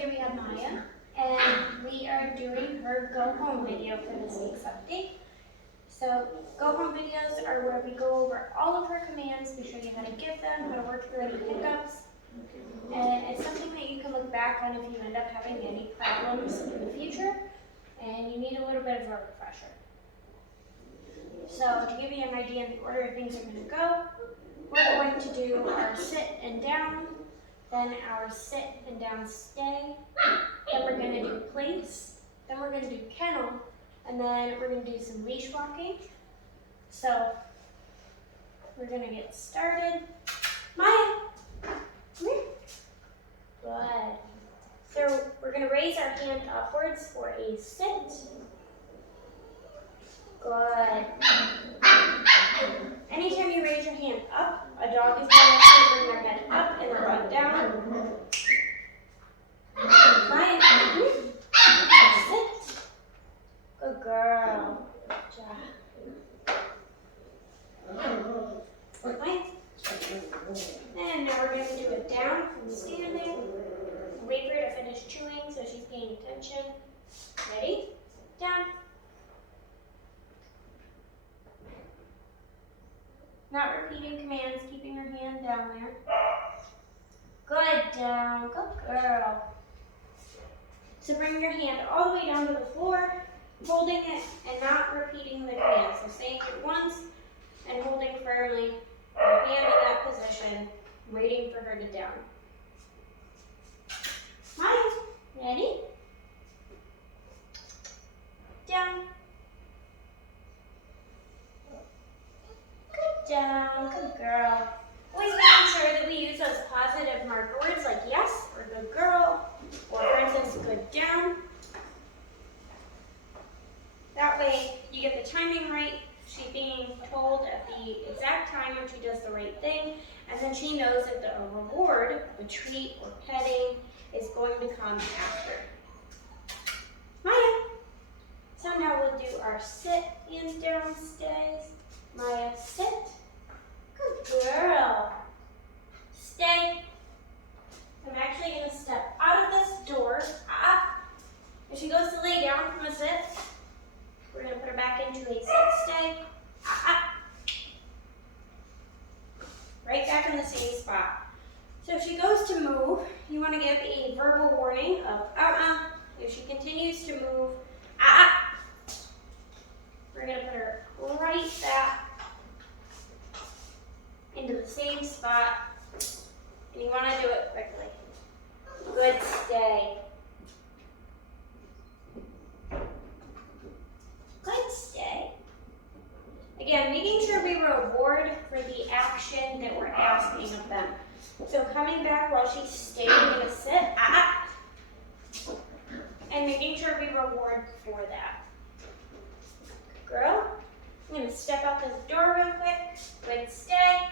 here we have Maya, and we are doing her go home video for this week's update. So go home videos are where we go over all of her commands, we show you how to give them, how to work through any hiccups, and it's something that you can look back on if you end up having any problems in the future, and you need a little bit of a refresher. So to give you an idea of the order things are going to go, we're going to do our sit and down, then our sit and down stay, then we're going to do place, then we're going to do kennel, and then we're going to do some leash walking. So we're going to get started. Maya, come here. Good. So we're going to raise our hand upwards for a sit. Good. Anytime you raise your hand up, a dog is going to bring their head up and their butt down. Maya, come here. Sit. Good girl. Good job. Maya. And now we're going to do it down from standing. Wait for her to finish chewing so she's paying attention. Ready? Down. Not repeating commands, keeping her hand down there. Good, down. Good girl. So bring your hand all the way down to the floor, holding it and not repeating the command. So saying it once and holding firmly your hand in that position, waiting for her to down. Maya, ready? Down. Down, good girl. Always making sure that we use those positive marker words like yes or good girl, or for instance, good down. That way you get the timing right. She's being told at the exact time when she does the right thing, and then she knows that the reward, the treat or petting, is going to come after. Maya. So now we'll do our sit and down stays. Maya, sit. Good girl. Stay. I'm actually going to step out of this door. If she goes to lay down from a sit, we're going to put her back into a sit stay. Right back in the same spot. So if she goes to move, you want to give a verbal warning of If she continues to move, we're going to put her right back into the same spot, and you want to do it quickly. Good stay. Good stay. Again, making sure we reward for the action that we're asking of them. So coming back while she's staying in a sit, and making sure we reward for that. Girl, I'm going to step out this door real quick. Good stay.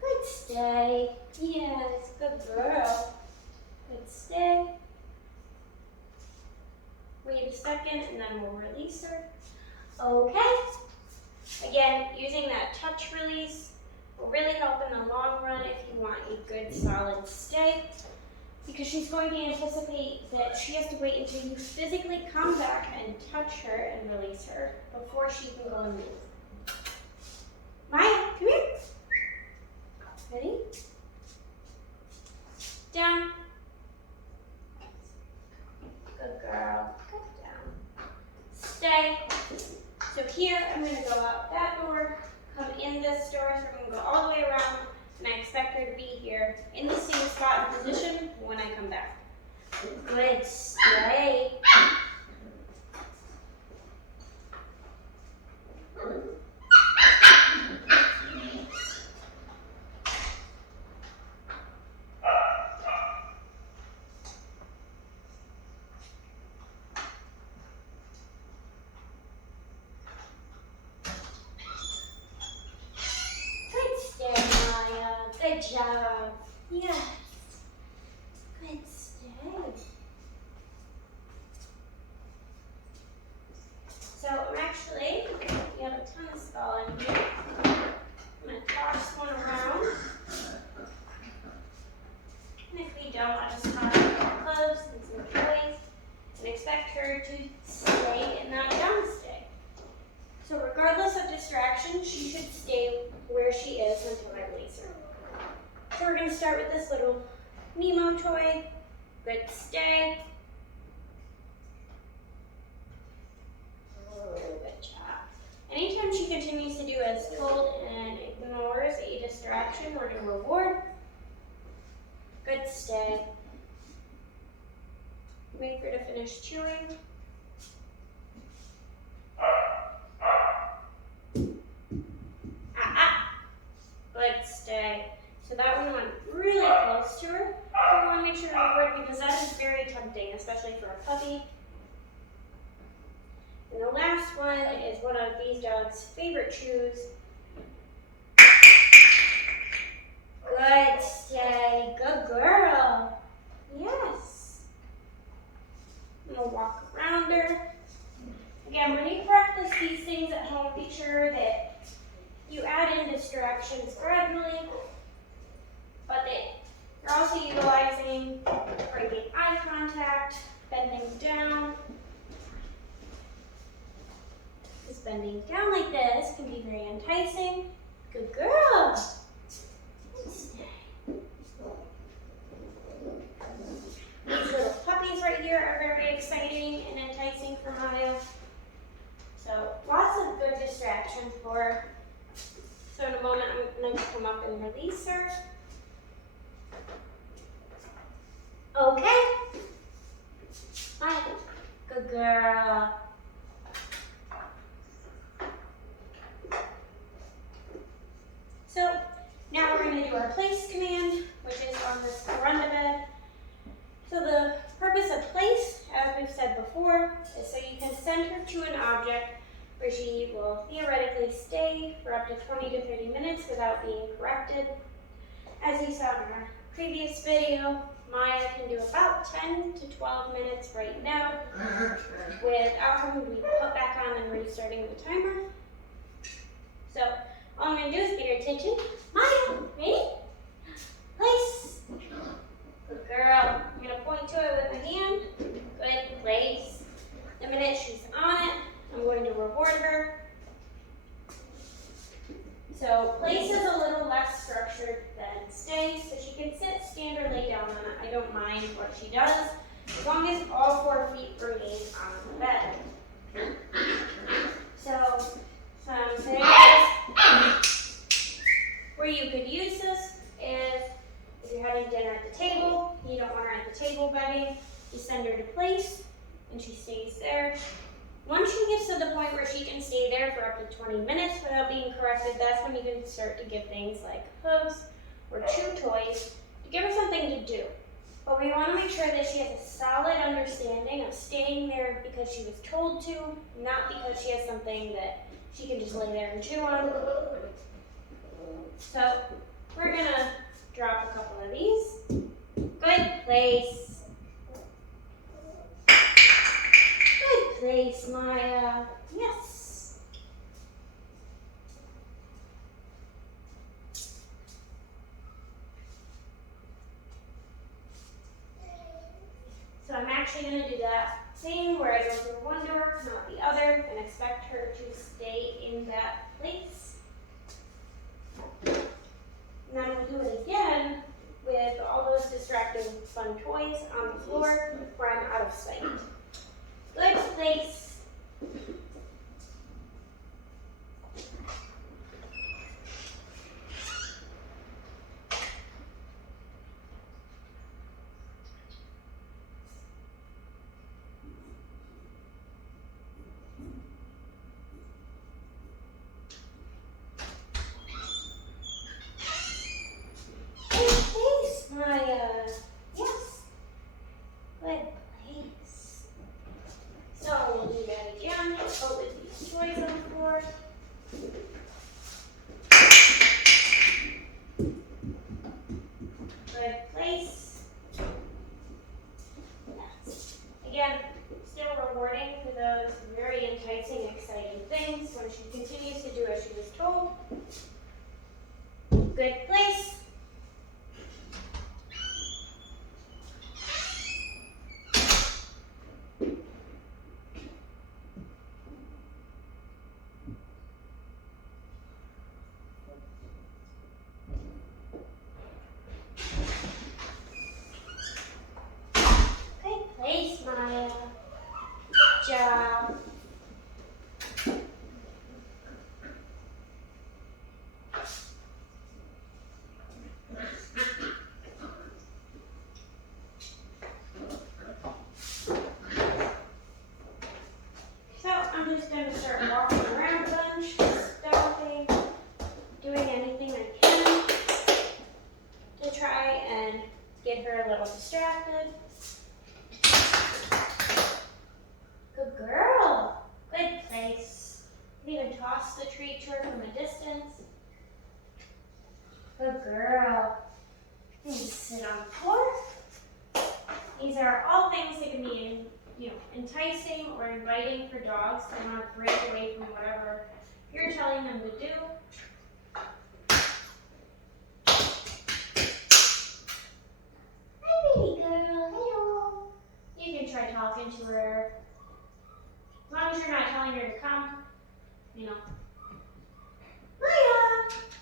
Good stay. Yes, good girl. Good stay. Wait a second and then we'll release her. Okay. Again, using that touch release will really help in the long run if you want a good solid stay, because she's going to anticipate that she has to wait until you physically come back and touch her and release her before she can go and move. Maya, come here. Ready? Down. Good girl. Good down. Stay. So here I'm going to go out that door, come in this door, so I'm going to go all the way around, and I expect her to be here in the same spot and position when I come back. Good stay. Good job. Yes. Good stay. So I'm actually her to stay in that down stay. So regardless of distraction, she should stay where she is until I release her. So we're going to start with this little Nemo toy. Good stay. Good job. Anytime she continues to do as told and ignores a distraction, we're going to reward. Good stay. Wait for her to finish chewing. Good stay. So that one went really close to her. So we want to make sure to reward because that is very tempting, especially for a puppy. And the last one is one of these dogs' favorite chews. Good stay. Good girl. Yes. I'm going to walk around her. Again, when you practice these things at home, be sure that you add in distractions gradually, but that you're also utilizing breaking eye contact, bending down. Just bending down like this can be very enticing. Good girl. These little puppies right here are very exciting and enticing for Maya. So lots of good distractions for her. So in a moment, I'm going to come up and release her. Okay. Hi. Good girl. So now we're going to do our place command, which is on this veranda bed. So the purpose of place, as we've said before, is so you can send her to an object where she will theoretically stay for up to 20 to 30 minutes without being corrected. As you saw in our previous video, Maya can do about 10 to 12 minutes right now without having to be put back on and restarting the timer. So all I'm going to do is get her attention. Maya, ready? Place. Good girl. I'm going to point to it with my hand. Good place. The minute she's on it, I'm going to reward her. So place is a little less structured than stay, so she can sit, stand, or lay down on it. I don't mind what she does, as long as all 4 feet remain on the bed. So some things where you could use this is if you're having dinner at the table, you don't want her at the table bedding, you send her to place, and she stays there. Once she gets to the point where she can stay there for up to 20 minutes without being corrected, that's when you can start to give things like hooves or chew toys to give her something to do. But we want to make sure that she has a solid understanding of staying there because she was told to, not because she has something that she can just lay there and chew on. So we're going to drop a couple of these. Good place. Good place, Maya. Yes. So I'm actually going to do that same where I go through one door, not the other, and expect her to stay in that place. And then we'll do it again with all those distracting fun toys on the floor where I'm out of sight. Good place. Maya. Yes. Good place. So we'll do that again. Oh, with these toys on the floor. Good place. Yes. Again, still rewarding for those very enticing, exciting things when she continues to do as she was told. Good place. job. So I'm just going to start walking around a bunch, stopping, doing anything I can to try and get her a little distracted. Good girl. Good place. You can even toss the treat to her from a distance. Good girl. You can sit on the floor. These are all things that can be, enticing or inviting for dogs to want to break away from whatever you're telling them to do. Hi, baby girl. Hello. You can try talking to her. As long as you're not telling her to come, Maya,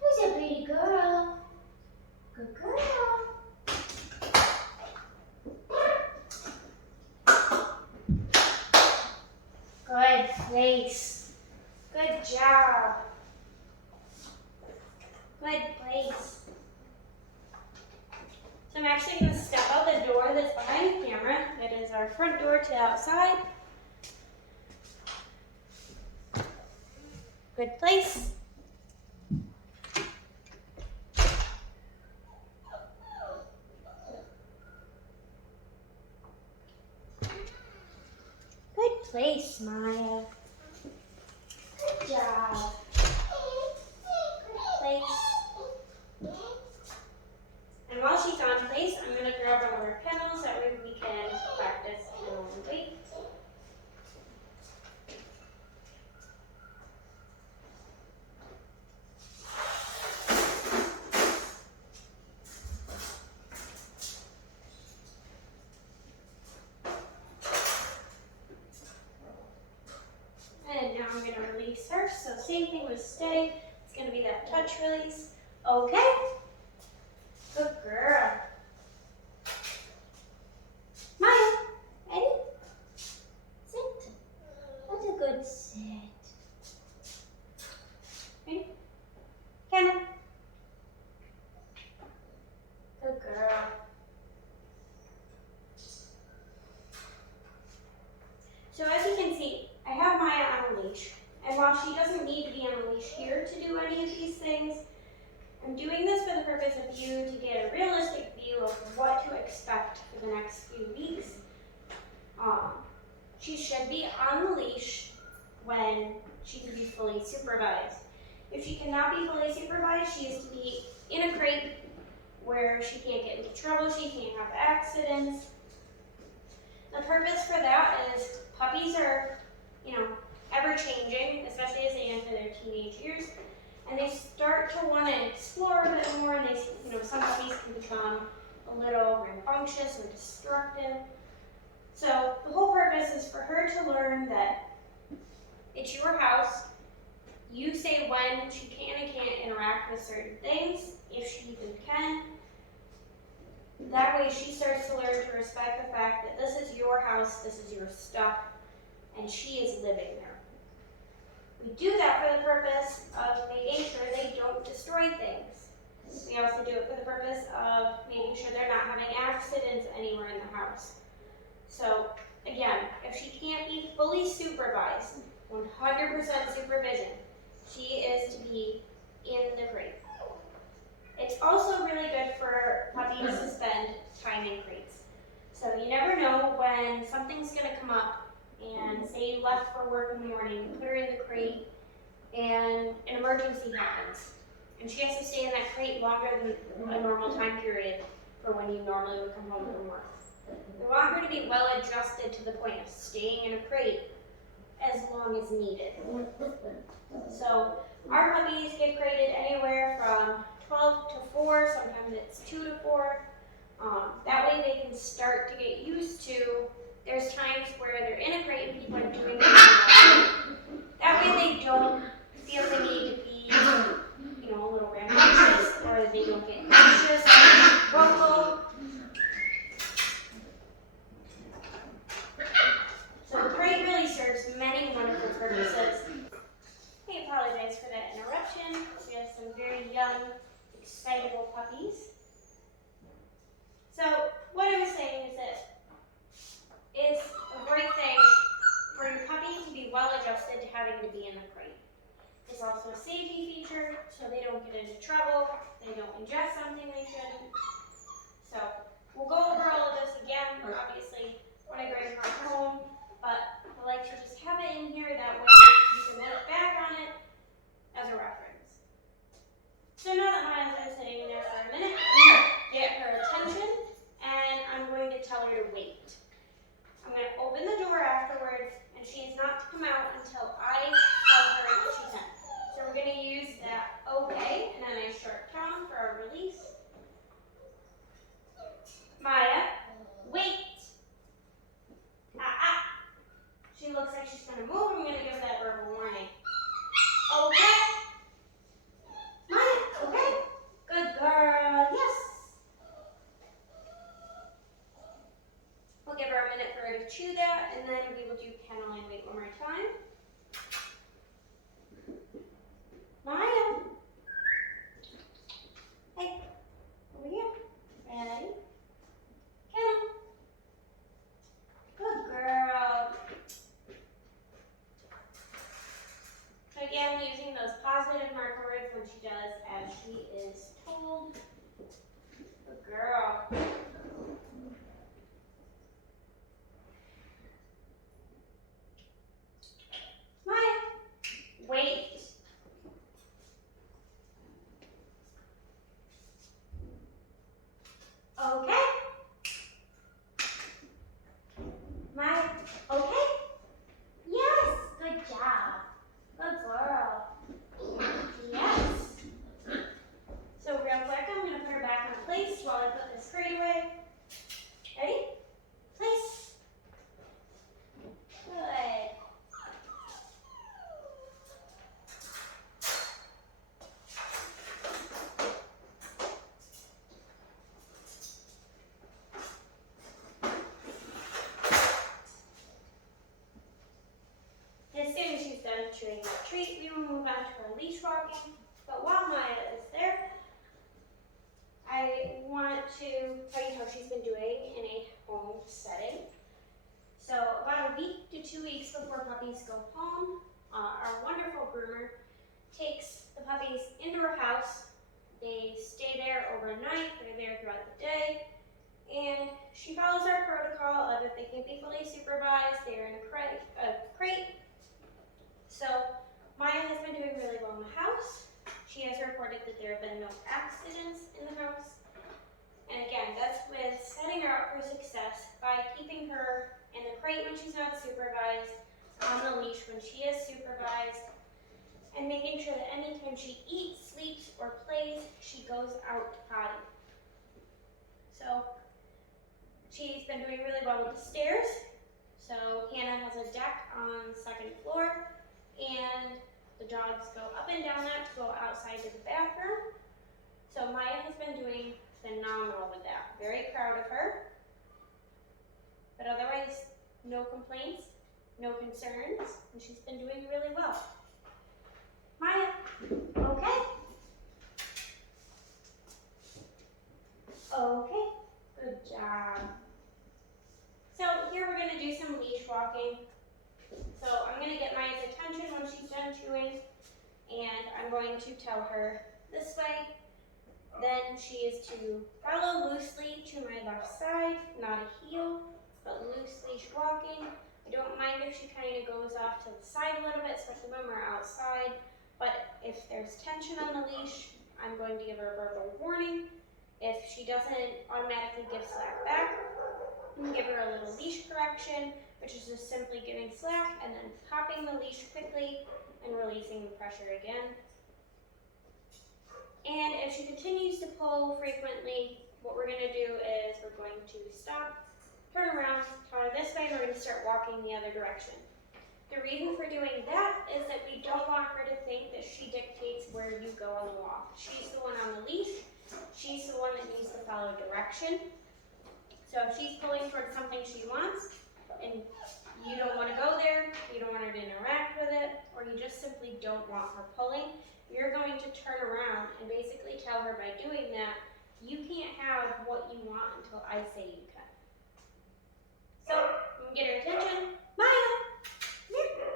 who's a pretty girl? Good girl. Good place. Good job. Good place. So I'm actually going to step out the door that's behind the camera. That is our front door to outside. Good place. Good place, Maya. Good job. Good place. And while she's on place, I'm going to grab one of our kennels that way we can practice kennel and wait. And now I'm going to release her. So same thing with stay. It's going to be that touch release. Okay. Good girl. Maya, ready? Sit. That's a good sit. Ready? Kennel. Good girl. So as you can see, I have Maya on a leash. And while she doesn't need to be on a leash here to do any of these things, I'm doing this for the purpose of you to get a realistic view of what to expect for the next few weeks. She should be on the leash when she can be fully supervised. If she cannot be fully supervised, she is to be in a crate where she can't get into trouble, she can't have accidents. The purpose for that is puppies are, ever changing, especially as they enter their teenage years. And they start to want to explore a bit more, and some puppies can become a little rambunctious or destructive. So the whole purpose is for her to learn that it's your house. You say when she can and can't interact with certain things, if she even can. That way she starts to learn to respect the fact that this is your house, this is your stuff, and she is living there. We do that for the purpose of making sure they don't destroy things. We also do it for the purpose of making sure they're not having accidents anywhere in the house. So again, if she can't be fully supervised, 100% supervision, she is to be in the crate. It's also really good for puppies to spend time in crates. So you never know when something's going to come up, and say you left for work in the morning, put her in the crate, and an emergency happens. And she has to stay in that crate longer than a normal time period for when you normally would come home from work. We want her to be well adjusted to the point of staying in a crate as long as needed. So our puppies get crated anywhere from 12 to 4, sometimes it's 2 to 4. That way they can start to get used to, there's times where they're in a crate and people are doing things. That way they don't feel the need to be, a little rambunctious, or they don't get anxious, vocal. So the crate really having to be in the crate. It's also a safety feature, so they don't get into trouble, they don't ingest something they shouldn't. So we'll go over all of this again, obviously, when I bring her home, but I like to just have it in here, that way you can look back on it as a reference. So now that Maya's been sitting there for a minute, I'm going to get her attention, and I'm going to tell her to wait. I'm going to open the door afterwards, and she's not to come out until I tell her that she can. So we're going to use that okay, and then a short count for our release. Maya, wait. She looks like she's going to move. I'm going to give that verbal warning. Okay. Maya, okay. Good girl. Yes. We'll give her a minute for her to chew that, and then we will do kennel and wait one more time. Maya. Hey, over here. Ready? Kennel. Good girl. So again, using those positive marker words when she does as she is told. Good girl. Maya, wait. Okay. Maya, okay? Yes, good job. Good girl. Yes. So real quick, I'm going to put her back in place while I put this crate away. Ready? Place. Good. As soon as she's done chewing that treat, we will move on to her leash walking. But while Maya is there, I want to tell you how she's been doing in a home setting. So about a week to 2 weeks before puppies go home, our wonderful groomer takes the puppies into her house. They stay there overnight, they're there throughout the day, and she follows our protocol of if they can't be fully supervised, they're in a crate. So Maya has been doing really well in the house. She has reported that there have been no accidents in the house. And again, that's with setting her up for success by keeping her in the crate when she's not supervised, on the leash when she is supervised, and making sure that anytime she eats, sleeps, or plays, she goes out to potty. So she's been doing really well with the stairs. So Hannah has a deck on the second floor, and the dogs go up and down that to go outside to the bathroom. So Maya has been doing phenomenal with that. Very proud of her. But otherwise, no complaints, no concerns, and she's been doing really well. Maya, okay? Okay, good job. So here we're gonna do some leash walking. So I'm gonna get Maya's attention when she's done chewing, and I'm going to tell her this way. Then she is to follow loosely to my left side, not a heel, but loose leash walking. I don't mind if she kind of goes off to the side a little bit, especially when we're outside. But if there's tension on the leash, I'm going to give her a verbal warning. If she doesn't automatically give slack back, I'm going to give her a little leash correction, which is just simply giving slack and then popping the leash quickly and releasing the pressure again. And if she continues to pull frequently, what we're going to do is we're going to stop, turn around, tell her this way, and we're going to start walking the other direction. The reason for doing that is that we don't want her to think that she dictates where you go on the walk. She's the one on the leash. She's the one that needs to follow direction. So if she's pulling towards something she wants, and you don't want to go there, you don't want her to interact with it, or you just simply don't want her pulling, you're going to turn around and basically tell her by doing that, you can't have what you want until I say you can. So, I'm going to get her attention. Maya, here.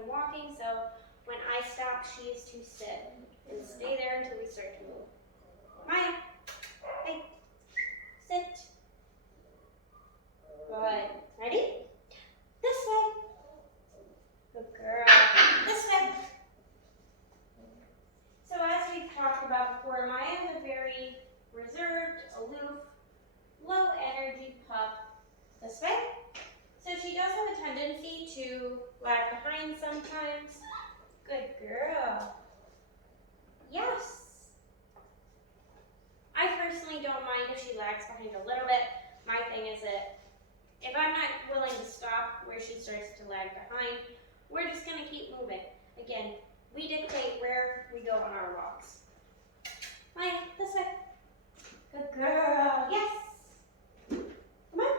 done walking, so when I stop, she is to sit and stay there until we start to move. Maya, hey, sit. Good. Ready? This way. Good girl. This way. So as we've talked about before, Maya is a very reserved, aloof, low energy pup. This way. So she does have a tendency to lag behind sometimes. Good girl. Yes. I personally don't mind if she lags behind a little bit. My thing is that if I'm not willing to stop where she starts to lag behind, we're just going to keep moving. Again, we dictate where we go on our walks. Maya, this way. Good girl. Yes. Come on.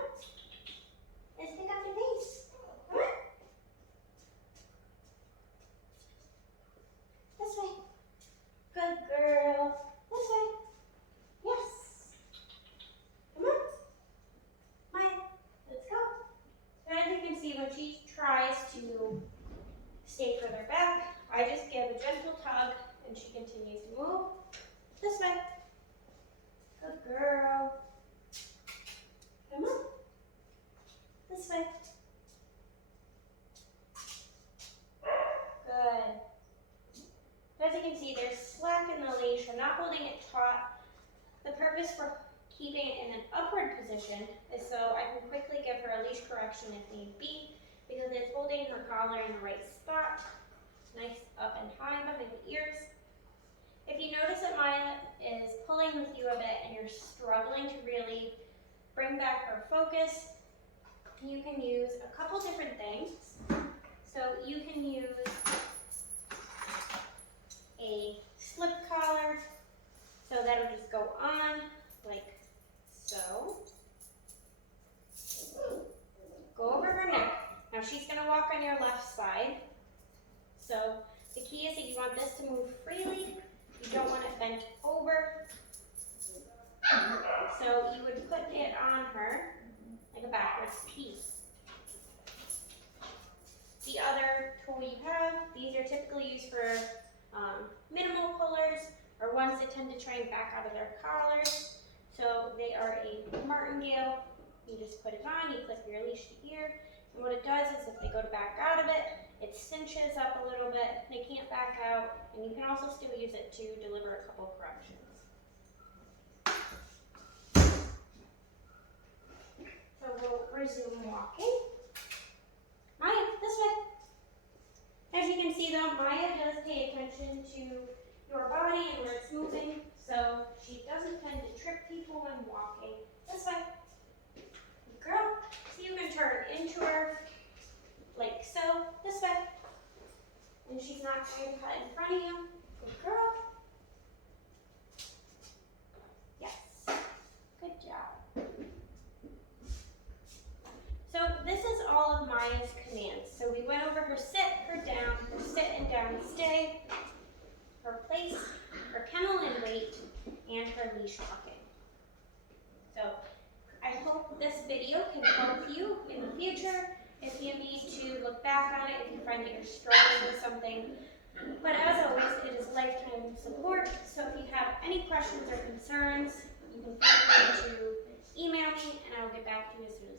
Let's pick up your pace. Come on. This way. Good girl. This way. Yes. Come on. Maya, let's go. So as you can see, when she tries to stay further back, I just give a gentle tug and she continues to move. This way. Good girl. Come on. This way. Good. As you can see, there's slack in the leash. I'm not holding it taut. The purpose for keeping it in an upward position is so I can quickly give her a leash correction if need be, because it's holding her collar in the right spot. Nice up and high behind the ears. If you notice that Maya is pulling with you a bit and you're struggling to really bring back her focus, you can use a couple different things. So you can use a slip collar, so that'll just go on like so. Go over her neck. Now she's going to walk on your left side. So the key is that you want this to move freely. You don't want it bent over. So you would put it on her like a backwards piece. The other tool you have, these are typically used for minimal pullers or ones that tend to try and back out of their collars. So they are a martingale. You just put it on, you clip your leash to ear, and what it does is if they go to back out of it, it cinches up a little bit, they can't back out, and you can also still use it to deliver a couple corrections. So we'll resume walking. Maya, this way. As you can see though, Maya does pay attention to your body and where it's moving, so she doesn't tend to trip people when walking. This way. Good girl. So you can turn into her like so, this way. And she's not trying to cut in front of you. Good girl. Yes. Good job. So this is all of Maya's commands. So we went over her sit, her sit and down stay, her place, her kennel and wait, and her leash walking. So I hope this video can help you in the future if you need to look back on it, if you find that you're struggling with something. But as always, it is lifetime support. So if you have any questions or concerns, you can feel free to email me and I will get back to you as soon as